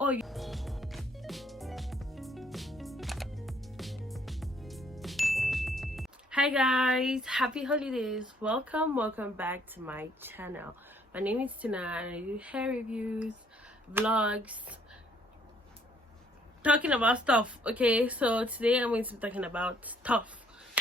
or Hi guys, happy holidays. Welcome back to my channel. My name is Tina and I do hair reviews, vlogs, talking about stuff. Okay, so today I'm going to be talking about stuff.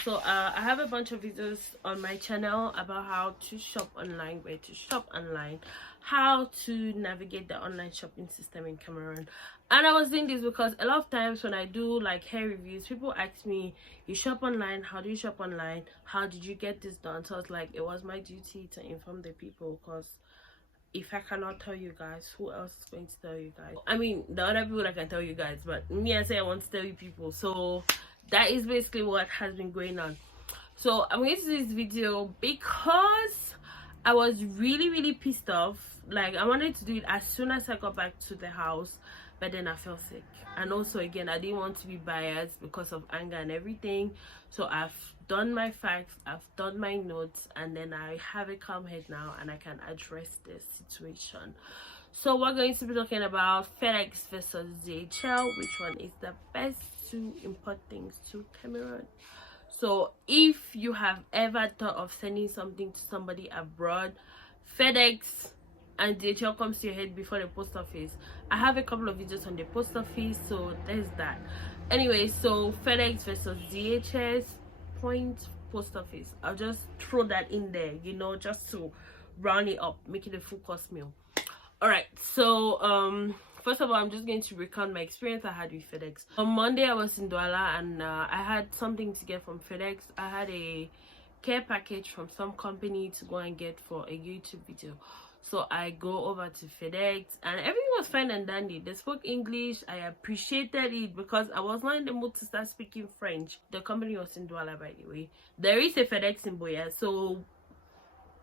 So I have a bunch of videos on my channel about how to shop online, where to shop online, how to navigate the online shopping system in Cameroon. And I was doing this because a lot of times when I do like hair reviews, people ask me, you shop online, how do you shop online, how did you get this done? So I was like, it was my duty to inform the people, because if I cannot tell you guys, who else is going to tell you guys? I mean, the other people that can tell you guys, but me, I say I want to tell you people. So that is basically what has been going on. So I'm going to do this video because I was really pissed off. Like, I wanted to do it as soon as I got back to the house, but then I felt sick. And also, again, I didn't want to be biased because of anger and everything. So I've done my facts, I've done my notes, and then I have a calm head now and I can address this situation. So we're going to be talking about FedEx versus DHL. Which one is the best to import things to Cameroon? So if you have ever thought of sending something to somebody abroad, FedEx and DHL comes to your head before the post office. I have a couple of videos on the post office, so there's that. Anyway, so FedEx versus DHL, point post office. I'll just throw that in there, you know, just to round it up, make it a full course meal. Alright, so first of all, I'm just going to recount my experience I had with FedEx. On Monday I was in Douala and I had something to get from FedEx. I had a care package from some company to go and get for a YouTube video. So I go over to FedEx and everything was fine and dandy. They spoke English. I appreciated it because I was not in the mood to start speaking French. The company was in Douala, by the way. There is a FedEx in Boya, so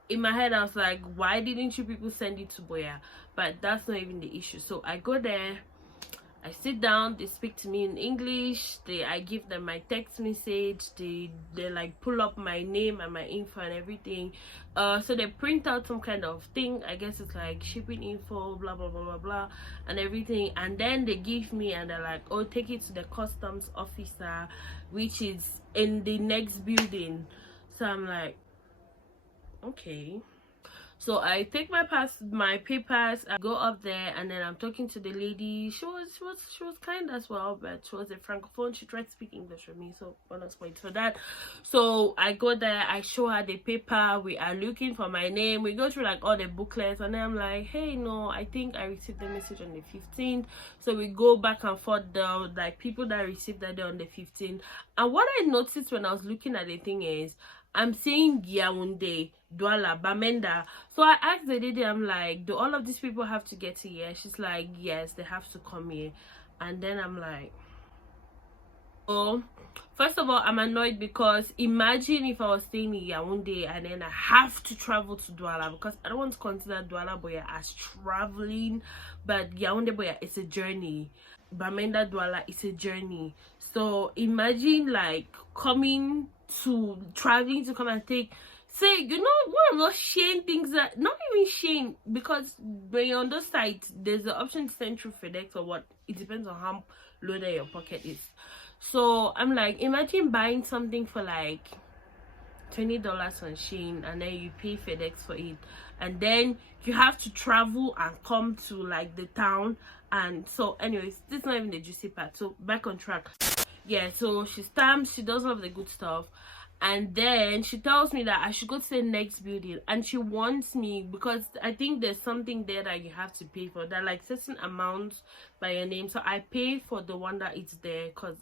in my head I was like, why didn't you people send it to Boya? But that's not even the issue. So I go there, I sit down, they speak to me in English, I give them my text message, they like pull up my name and my info and everything. So they print out some kind of thing, I guess it's like shipping info, blah blah blah blah blah and everything, and then they give me and they're like, oh, take it to the customs officer, which is in the next building. So I'm like, okay. So I take my papers, I go up there, and then I'm talking to the lady. She was kind as well, but she was a francophone. She tried to speak English with me, so bonus points for that. So I go there, I show her the paper, we are looking for my name, we go through like all the booklets, and then I'm like, hey, no, I think I received the message on the 15th. So we go back and forth down, like people that received that day on the 15th. And what I noticed when I was looking at the thing is, I'm saying Yaoundé, Douala, Bamenda. So I asked the lady, I'm like, do all of these people have to get here? She's like, yes, they have to come here. And then I'm like, oh, first of all, I'm annoyed because imagine if I was staying in Yaoundé and then I have to travel to Douala, because I don't want to consider Douala Boya as traveling, but Yaoundé Boya is a journey. Bamenda Douala is a journey. So imagine like traveling to come and take, say, you know, one of those Shane things that, not even Shane, because when you're on those sites, there's the option to send through FedEx or what, it depends on how loaded your pocket is. So I'm like, imagine buying something for like $20 on Shane and then you pay FedEx for it, and then you have to travel and come to like the town. And so anyways, this is not even the juicy part, so back on track. Yeah, so she stamps, she does all of the good stuff, and then she tells me that I should go to the next building, and she wants me, because I think there's something there that you have to pay for, that like certain amounts by your name. So I pay for the one that it's there because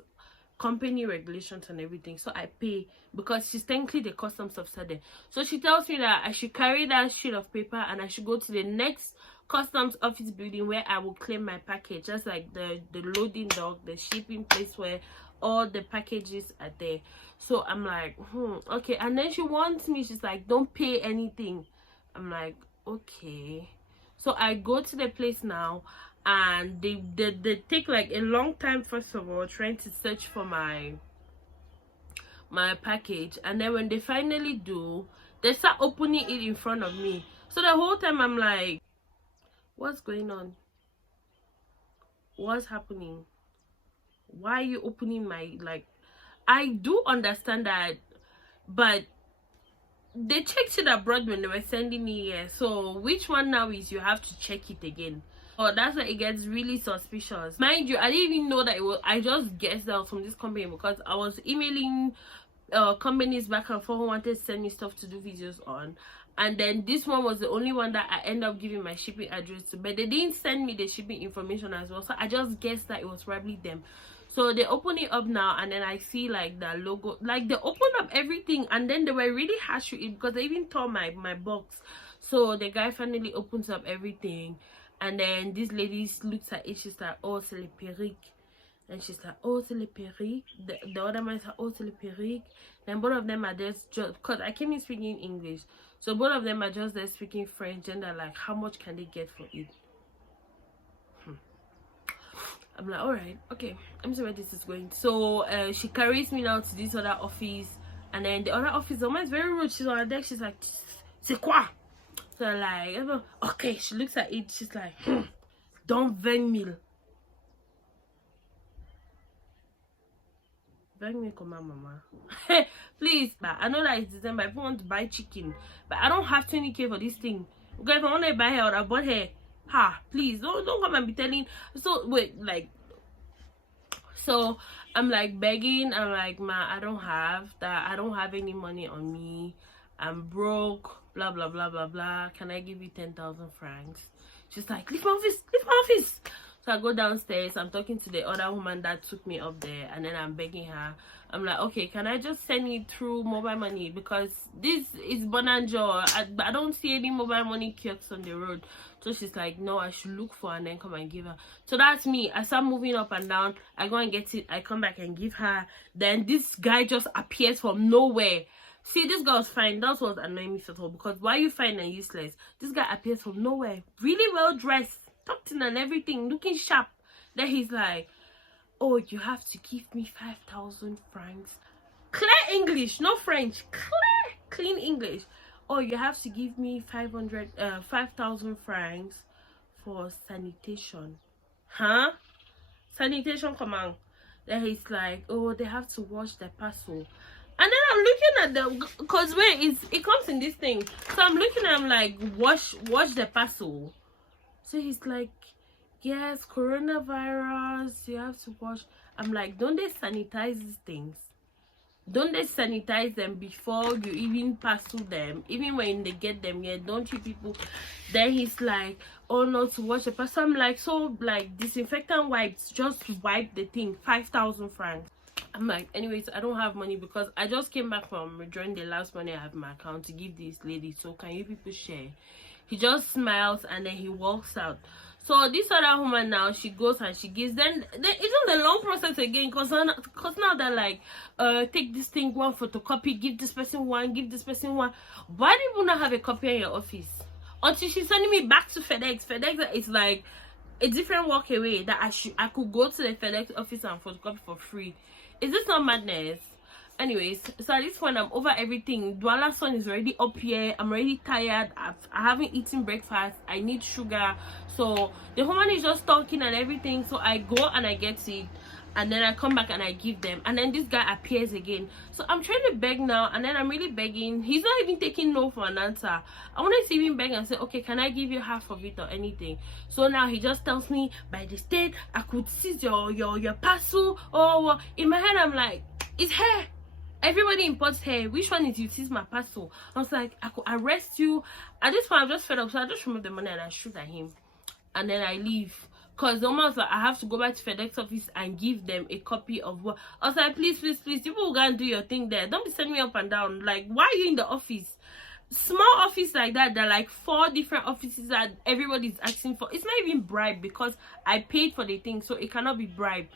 company regulations and everything, so I pay because she's technically the customs officer there. So she tells me that I should carry that sheet of paper and I should go to the next customs office building where I will claim my package. That's like the loading dock, the shipping place where all the packages are there. So I'm like, okay. And then she wants me, she's like, don't pay anything. I'm like, okay. So I go to the place now, and they take like a long time, first of all, trying to search for my package, and then when they finally do, they start opening it in front of me. So the whole time I'm like, what's going on? what's happening? Why are you opening my, like, I do understand that, but they checked it abroad when they were sending it here, so which one now is you have to check it again? Oh, that's why it gets really suspicious. Mind you, I didn't even know that it was, I just guessed out from this company because I was emailing companies back and forth who wanted to send me stuff to do videos on, and then this one was the only one that I ended up giving my shipping address to, but they didn't send me the shipping information as well, so I just guessed that it was probably them. So they open it up now, and then I see like the logo, like they opened up everything, and then they were really harsh with it because they even tore my box. So the guy finally opens up everything, and then this lady looks at it, she's like, oh, c'est le perruque. And she's like, oh, c'est le perruque. The other man is like, oh, c'est le perruque. Then both of them are just because I came in speaking English, so both of them are just there speaking French, and they're like, how much can they get for it? I'm like, all right, okay, let me see where this is going. So she carries me now to this other office, and then the other office, the woman is very rude. She's on her deck, she's like, c'est quoi? So I'm like, okay, she looks at it, she's like, don't 20 000. 20 000 comment, mama? Please, but I know that it's December, people want to buy chicken, but I don't have 20K for this thing. Okay, if I want to buy her, I would have bought her. Ha, please don't come and be telling. So wait, like, so I'm like begging, I'm like, ma, I don't have any money on me, I'm broke, blah blah blah blah blah, can I give you 10,000 francs? She's like, leave my office, leave my office. So I go downstairs, I'm talking to the other woman that took me up there, and then I'm begging her. I'm like, okay, can I just send it through mobile money, because this is Bonanjo. I don't see any mobile money kiosks on the road. So she's like, no, I should look for and then come and give her. So that's me. I start moving up and down, I go and get it, I come back and give her. Then this guy just appears from nowhere. See, this girl was fine. That's what was annoying me first of all, because why are you fine and useless? This guy appears from nowhere, really well dressed, tucked in and everything, looking sharp. Then he's like, oh, you have to give me 5,000 francs. Clear English, no French. Clean English. Oh, you have to give me 5,000 francs for sanitation. Huh? Sanitation, come on. Then he's like, oh, they have to wash the parcel. And then I'm looking at the, because where it comes in this thing. So I'm looking at him like, wash the parcel. So he's like, yes, coronavirus, you have to wash. I'm like, don't they sanitize these things? Don't they sanitize them before you even parcel them? Even when they get them here, don't you people? Then he's like, oh, no, to wash the parcel. I'm like, so like disinfectant wipes, just wipe the thing, 5,000 francs. I'm like, anyways, I don't have money because I just came back from withdrawing the last money I have in my account to give this lady. So can you people share? He just smiles and then he walks out. So this other woman now, she goes and she gives, then it's not a long process again, because now they're like, take this thing, one photocopy, give this person one, give this person one. Why do you not have a copy in your office? Until she's sending me back to FedEx. FedEx is like a different walk away that I could go to the FedEx office and photocopy for free. Is this not madness? Anyways, so at this point I'm over everything. Dwala's son is already up here. I'm already tired. I haven't eaten breakfast. I need sugar. So the woman is just talking and everything. So I go and I get it, and then I come back and I give them, and then this guy appears again. So I'm trying to beg now, and then I'm really begging. He's not even taking no for an answer. I want to see him beg and say, okay, can I give you half of it or anything? So now he just tells me, by the state I could seize your parcel. Oh, in my head I'm like, it's hair. Everybody imports hair. Which one is you seize my parcel? I was like, I could arrest you. At this point I'm just fed up, so I just remove the money and I shoot at him, and then I leave. Because the woman was like, I have to go back to FedEx office and give them a copy of what. I was like, please, please, please, people will go and do your thing there. Don't be sending me up and down. Like, why are you in the office? Small office like that, there are like 4 different offices that everybody's asking for. It's not even bribe because I paid for the thing, so it cannot be bribe.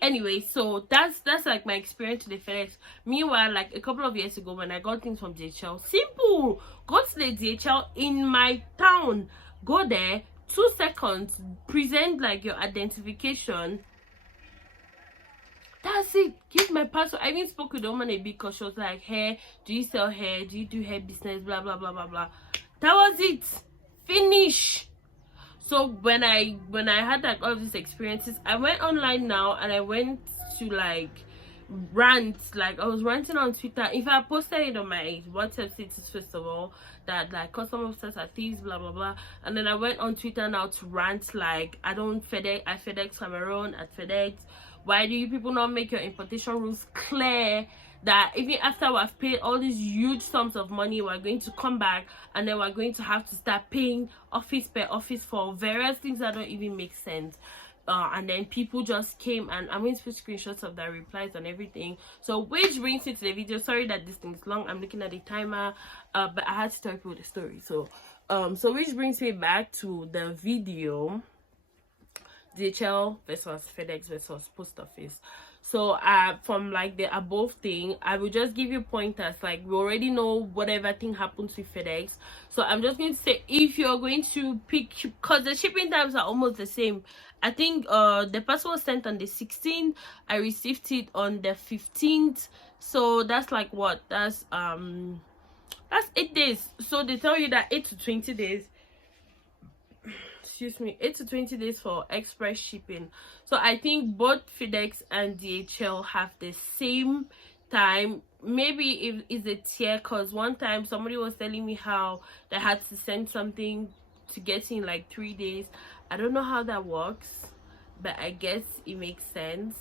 Anyway, so that's like my experience to the FedEx. Meanwhile, like a couple of years ago when I got things from DHL, simple, go to the DHL in my town, go there, 2 seconds, present like your identification, that's it, give my password. I even spoke with the woman a bit because she was like, hair, do you sell hair, do you do hair business, blah blah blah blah blah. That was it, finish. So when I had like all of these experiences, I went online now and I went to like rant. Like I was ranting on Twitter. If I posted it on my WhatsApp status first of all, that like customer officers are thieves, blah blah blah, and then I went on Twitter now to rant like I FedEx Cameroon at FedEx. Why do you people not make your importation rules clear that even after we've paid all these huge sums of money, we're going to come back and then we're going to have to start paying office per office for various things that don't even make sense. And then people just came, and I'm going to put screenshots of their replies and everything. So which brings me to the video. Sorry that this thing is long, I'm looking at the timer, but I had to tell people the story. So which brings me back to the video, DHL versus FedEx versus post office. So from like the above thing, I will just give you pointers. Like we already know whatever thing happens with FedEx, so I'm just going to say if you're going to pick, because the shipping times are almost the same. I think the parcel was sent on the 16th, I received it on the 15th, so that's like what, that's 8 days. So they tell you that 8 to 20 days, excuse me, 8 to 20 days for express shipping. So I think both FedEx and DHL have the same time. Maybe if it's a tier, because one time somebody was telling me how they had to send something to get in like 3 days. I don't know how that works, but I guess it makes sense.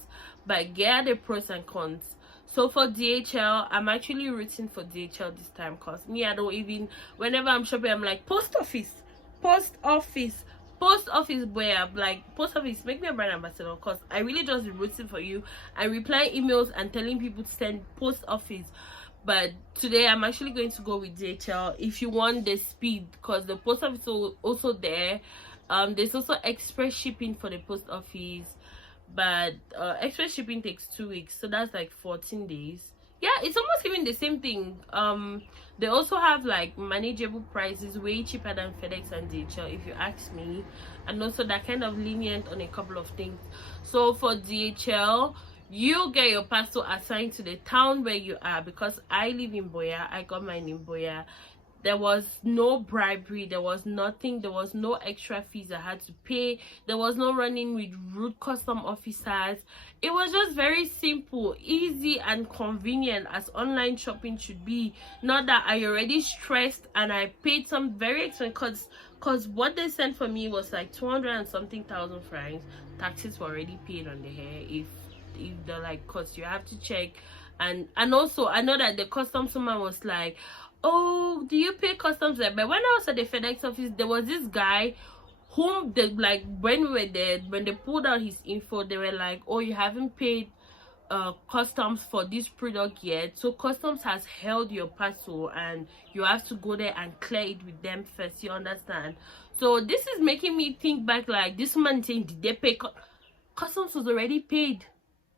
But get the pros and cons. So for DHL, I'm actually rooting for DHL this time, because me, I don't even, whenever I'm shopping, I'm like post office boy. I'm like, post office, make me a brand ambassador, because I really just be rooting for you and replying emails and telling people to send post office. But today I'm actually going to go with DHL if you want the speed, because the post office is also there. There's also express shipping for the post office, but express shipping takes 2 weeks, so that's like 14 days. Yeah, it's almost even the same thing. They also have like manageable prices, way cheaper than FedEx and DHL if you ask me, and also they're kind of lenient on a couple of things. So for DHL, you get your parcel assigned to the town where you are, because I live in Boya. I got mine in Boya. There was no bribery, there was nothing, there was no extra fees I had to pay, there was no running with rude custom officers. It was just very simple, easy and convenient, as online shopping should be. Not that I already stressed and I paid some very expensive, because what they sent for me was like 200 and something thousand francs. Taxes were already paid on the hair if they're like, because you have to check. And also I know that the customs woman was like, oh, do you pay customs there? But when I was at the FedEx office, there was this guy whom they, like, when we were there, when they pulled out his info, they were like, oh, you haven't paid customs for this product yet, so customs has held your parcel and you have to go there and clear it with them first, you understand? So this is making me think back, like, this man saying, did they pay customs? Was already paid.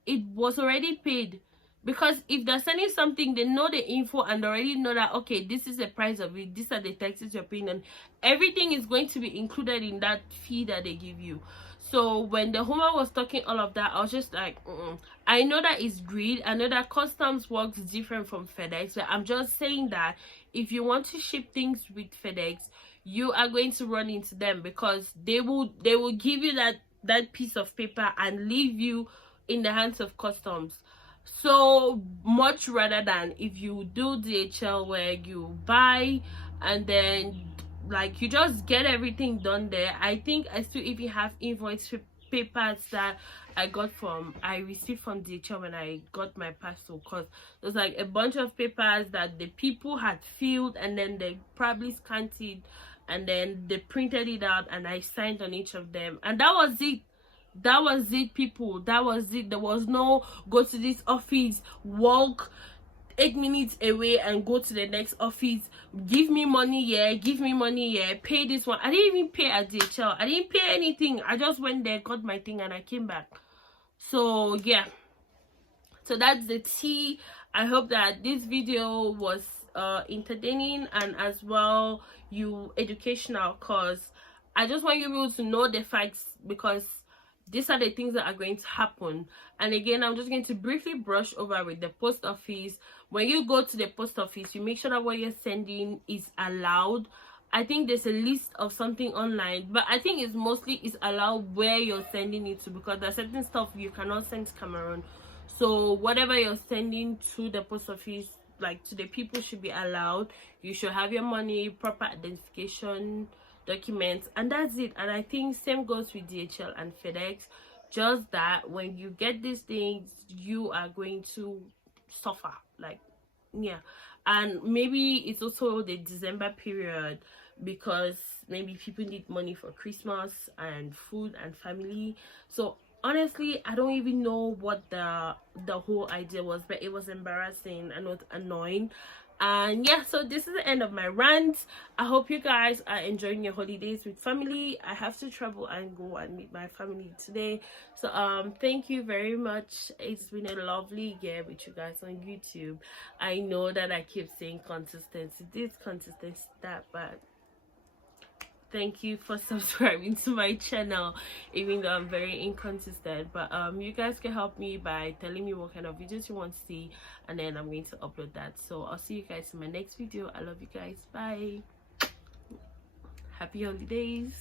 It was already paid. Because if they're sending something, they know the info and already know that, okay, this is the price of it, these are the taxes you're paying, and everything is going to be included in that fee that they give you. So when the woman was talking all of that, I was just like, I know that it's greed, I know that customs works different from FedEx, but I'm just saying that if you want to ship things with FedEx, you are going to run into them, because they will give you that piece of paper and leave you in the hands of customs. So much rather than if you do DHL, where you buy and then like you just get everything done there. I think I still even have invoice papers that I received from DHL when I got my parcel, because there's like a bunch of papers that the people had filled and then they probably scanned it and then they printed it out and I signed on each of them, and that was it. That was it, people. That was it. There was no go to this office, walk 8 minutes away and go to the next office, give me money here, give me money here, pay this one. I didn't even pay at DHL. I didn't pay anything. I just went there, got my thing, and I came back. So yeah, so that's the tea. I hope that this video was entertaining and as well educational, because I just want you people to know the facts, because these are the things that are going to happen. And again, I'm just going to briefly brush over with the post office. When you go to the post office, you make sure that what you're sending is allowed. I think there's a list of something online, but I think it's mostly is allowed where you're sending it to, because there's certain stuff you cannot send to Cameroon. So whatever you're sending to the post office, like to the people, should be allowed. You should have your money, proper identification documents, and that's it. And I think same goes with DHL and FedEx, just that when you get these things, you are going to suffer, like, yeah. And maybe it's also the December period, because maybe people need money for Christmas and food and family. So honestly, I don't even know what the whole idea was, but it was embarrassing and not annoying. And yeah, so this is the end of my rant. I hope you guys are enjoying your holidays with family. I have to travel and go and meet my family today. So thank you very much. It's been a lovely year with you guys on YouTube. I know that I keep saying consistency this, consistency that, but thank you for subscribing to my channel, even though I'm very inconsistent. But you guys can help me by telling me what kind of videos you want to see, and then I'm going to upload that. So I'll see you guys in my next video. I love you guys. Bye. Happy holidays.